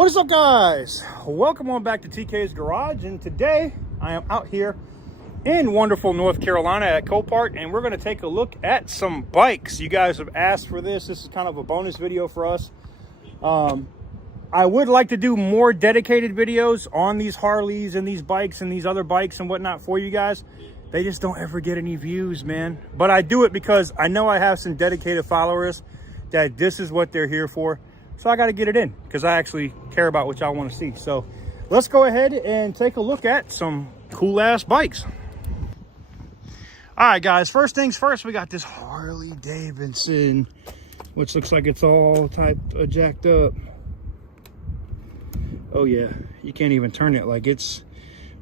What is up, guys? Welcome on back to TK's Garage, and today I am out here in wonderful North Carolina at Copart, and we're going to take a look at some bikes. You guys have asked for this. This is kind of a bonus video for us. I would like to do more dedicated videos on these Harleys and these bikes and these other bikes and whatnot for you guys. They just don't ever get any views, man. But I do it because I know I have some dedicated followers that this is what they're here for. So I got to get it in because I actually care about what y'all want to see. So let's go ahead and take a look at some cool ass bikes. All right, guys, first things first, we got this Harley Davidson, which looks like it's all typed jacked up. Oh yeah, you can't even turn it. Like, it's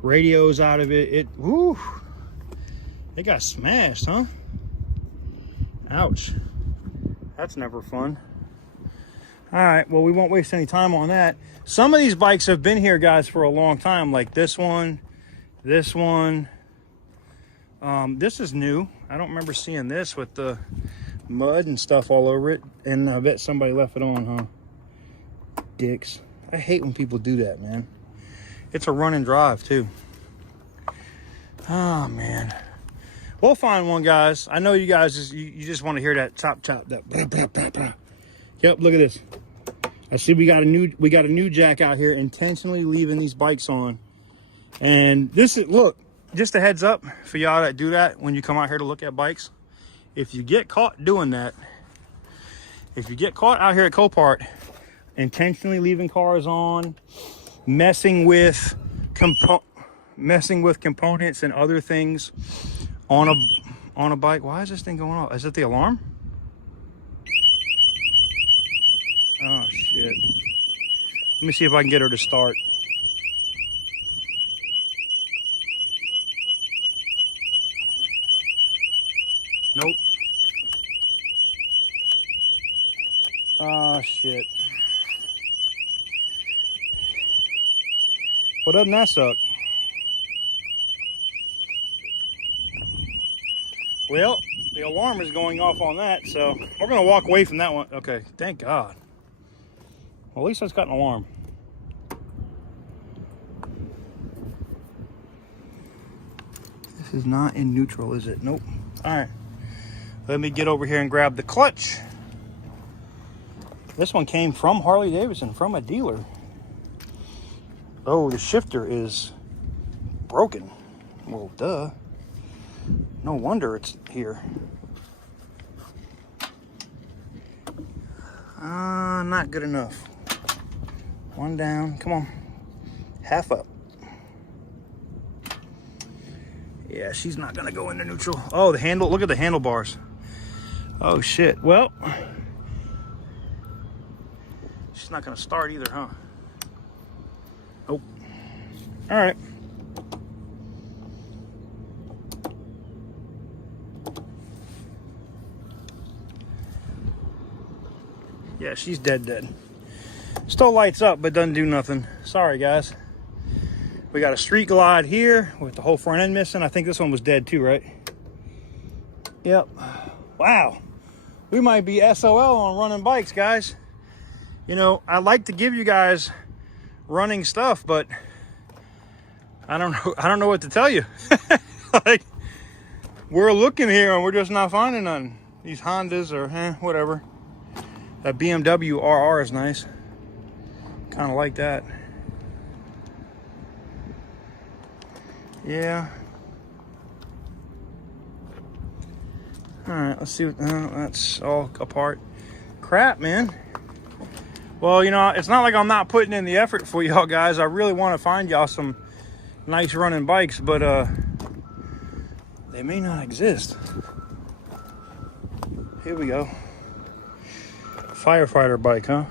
radios out of it. Woo, it got smashed, huh? Ouch, that's never fun. All right, well, we won't waste any time on that. Some of these bikes have been here, guys, for a long time, like this one, this one. This is new. I don't remember seeing this with the mud and stuff all over it, and I bet somebody left it on, huh? Dicks. I hate when people do that, man. It's a run and drive, too. Oh, man. We'll find one, guys. I know you guys, you just want to hear that chop, that blah, blah, blah, blah. Yep, look at this. I see we got a new jack out here intentionally leaving these bikes on. And this is, look, just a heads up for y'all that do that when you come out here to look at bikes. If you get caught doing that, if you get caught out here at Copart intentionally leaving cars on, messing with components and other things on a bike. Why is this thing going off? Is it the alarm? Oh shit. Let me see if I can get her to start. Nope. Oh shit. Well, doesn't that suck? Well, the alarm is going off on that, so we're gonna walk away from that one. Okay, thank God. Well, at least it's got an alarm. This is not in neutral, is it? Nope. All right. Let me get over here and grab the clutch. This one came from Harley Davidson, from a dealer. Oh, the shifter is broken. Well, duh. No wonder it's here. Not good enough. One down, come on. Half up. Yeah, she's not gonna go into neutral. Oh, the handle, look at the handlebars. Oh shit, well. She's not gonna start either, huh? Nope. All right. Yeah, she's dead. Still lights up, but doesn't do nothing. Sorry, guys. We got a street glide here with the whole front end missing. I think this one was dead too, right? Yep. Wow. We might be SOL on running bikes, guys. You know, I like to give you guys running stuff, but I don't know what to tell you. Like, we're looking here and we're just not finding none. These Hondas or whatever. That BMW RR is nice. Kind of like that. Yeah. All right, let's see what, that's all apart. Crap, man. Well, you know, it's not like I'm not putting in the effort for y'all guys. I really want to find y'all some nice running bikes, but they may not exist. Here we go. Firefighter bike, huh?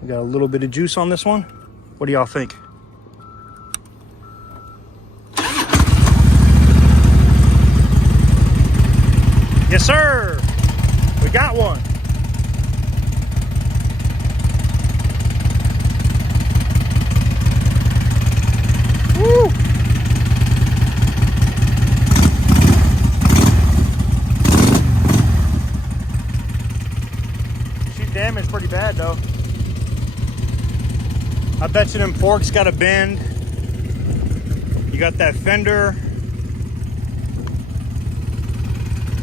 We got a little bit of juice on this one. What do y'all think? Yes, sir. We got one. Woo! She's damaged pretty bad though. I bet you them forks got a bend. You got that fender.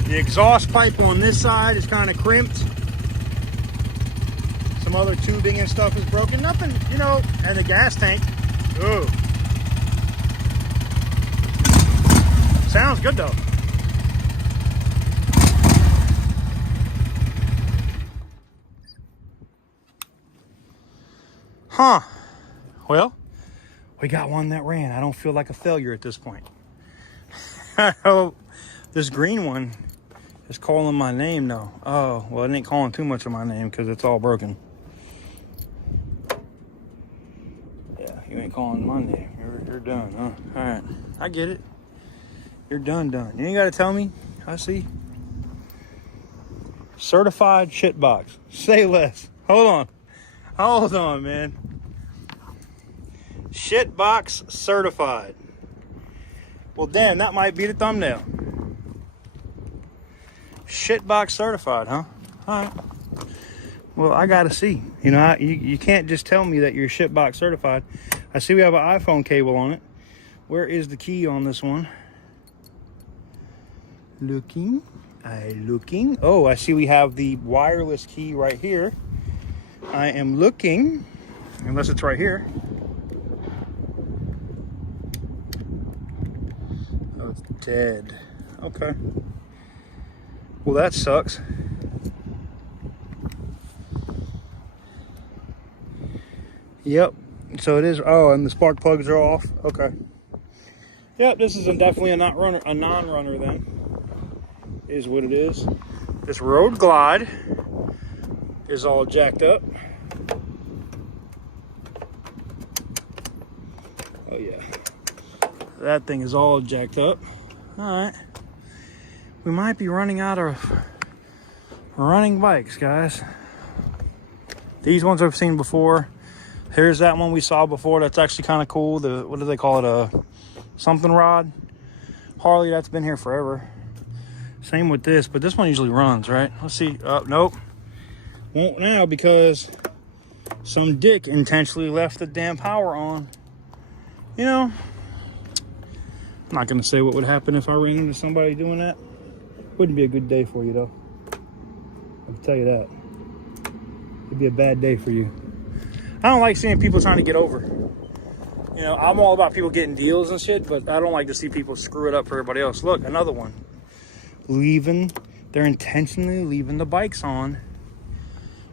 The exhaust pipe on this side is kind of crimped. Some other tubing and stuff is broken. Nothing, you know, and the gas tank. Ooh. Sounds good though. Huh. Well, we got one that ran. I don't feel like a failure at this point. Oh, this green one is calling my name though. Oh, well, it ain't calling too much of my name because it's all broken. Yeah, you ain't calling my name. You're done, huh? All right, I get it. You're done. You ain't got to tell me. I see. Certified shitbox. Say less. Hold on, man. Shitbox certified. Well, damn, that might be the thumbnail. Shitbox certified, huh? All right. Well, I gotta see. You know, you can't just tell me that you're shitbox certified. I see we have an iPhone cable on it. Where is the key on this one? Looking. Oh, I see we have the wireless key right here. I am looking, unless it's right here. Oh, it's dead. Okay. Well, that sucks. Yep. So it is. Oh, and the spark plugs are off. Okay. Yep. This is definitely a non-runner then. Is what it is. This Road Glide is all jacked up. Oh yeah. That thing is all jacked up. All right. We might be running out of running bikes, guys. These ones I've seen before. Here's that one we saw before. That's actually kind of cool. The, what do they call it? A something rod. Harley, that's been here forever. Same with this, but this one usually runs, right? Let's see. Nope. Won't now because some dick intentionally left the damn power on. You know, I'm not going to say what would happen if I ran into somebody doing that. Wouldn't be a good day for you, though. I'll tell you that. It'd be a bad day for you. I don't like seeing people trying to get over. You know, I'm all about people getting deals and shit, but I don't like to see people screw it up for everybody else. Look, another one. They're intentionally leaving the bikes on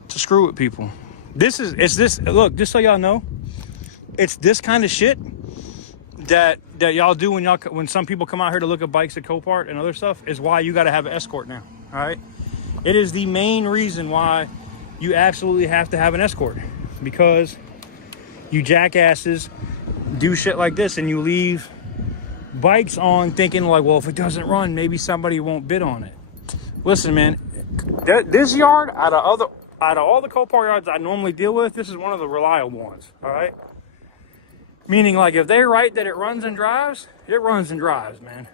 to screw with people. Look, just so y'all know, it's this kind of shit that y'all do when some people come out here to look at bikes at Copart and other stuff is why you got to have an escort now. All right, it is the main reason why you absolutely have to have an escort, because you jackasses do shit like this and you leave bikes on thinking like, well, if it doesn't run, maybe somebody won't bid on it. Listen, man, this yard out of all the Copart yards I normally deal with, this is one of the reliable ones. All right. Meaning, like, if they're right that it runs and drives, it runs and drives, man.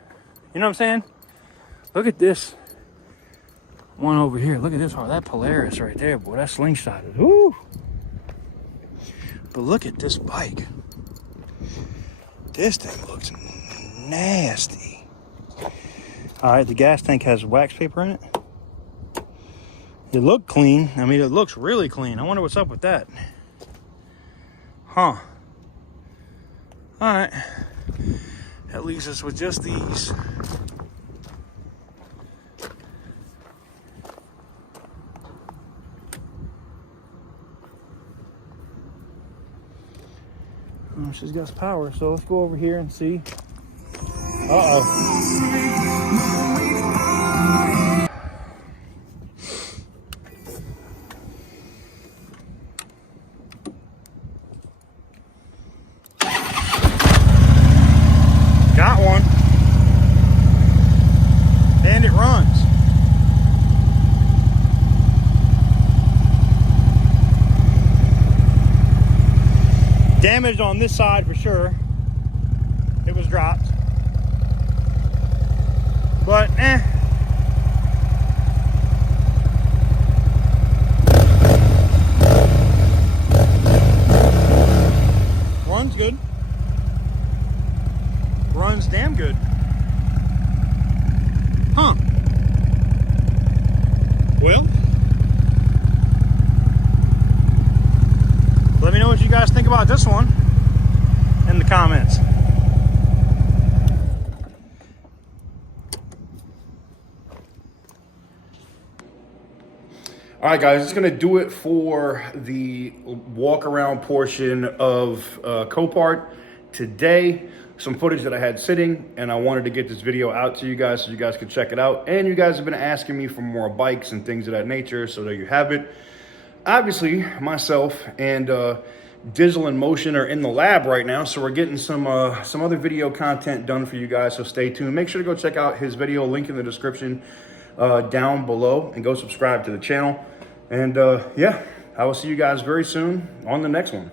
You know what I'm saying? Look at this one over here. Look at this one. That Polaris right there, boy. That slingshotted. Woo! But look at this bike. This thing looks nasty. All right, the gas tank has wax paper in it. It looked clean. I mean, it looks really clean. I wonder what's up with that. Huh. All right, that leaves us with just these. Oh, she's got power, so let's go over here and see. Got one. And it runs. Damage on this side for sure. It was dropped. But Well, let me know what you guys think about this one in the comments. All right, guys, it's going to do it for the walk around portion of Copart today. Some footage that I had sitting, and I wanted to get this video out to you guys so you guys could check it out. And you guys have been asking me for more bikes and things of that nature, so there you have it. Obviously, myself and Digital in Motion are in the lab right now, so we're getting some other video content done for you guys, so stay tuned. Make sure to go check out his video, link in the description down below, and go subscribe to the channel. And yeah, I will see you guys very soon on the next one.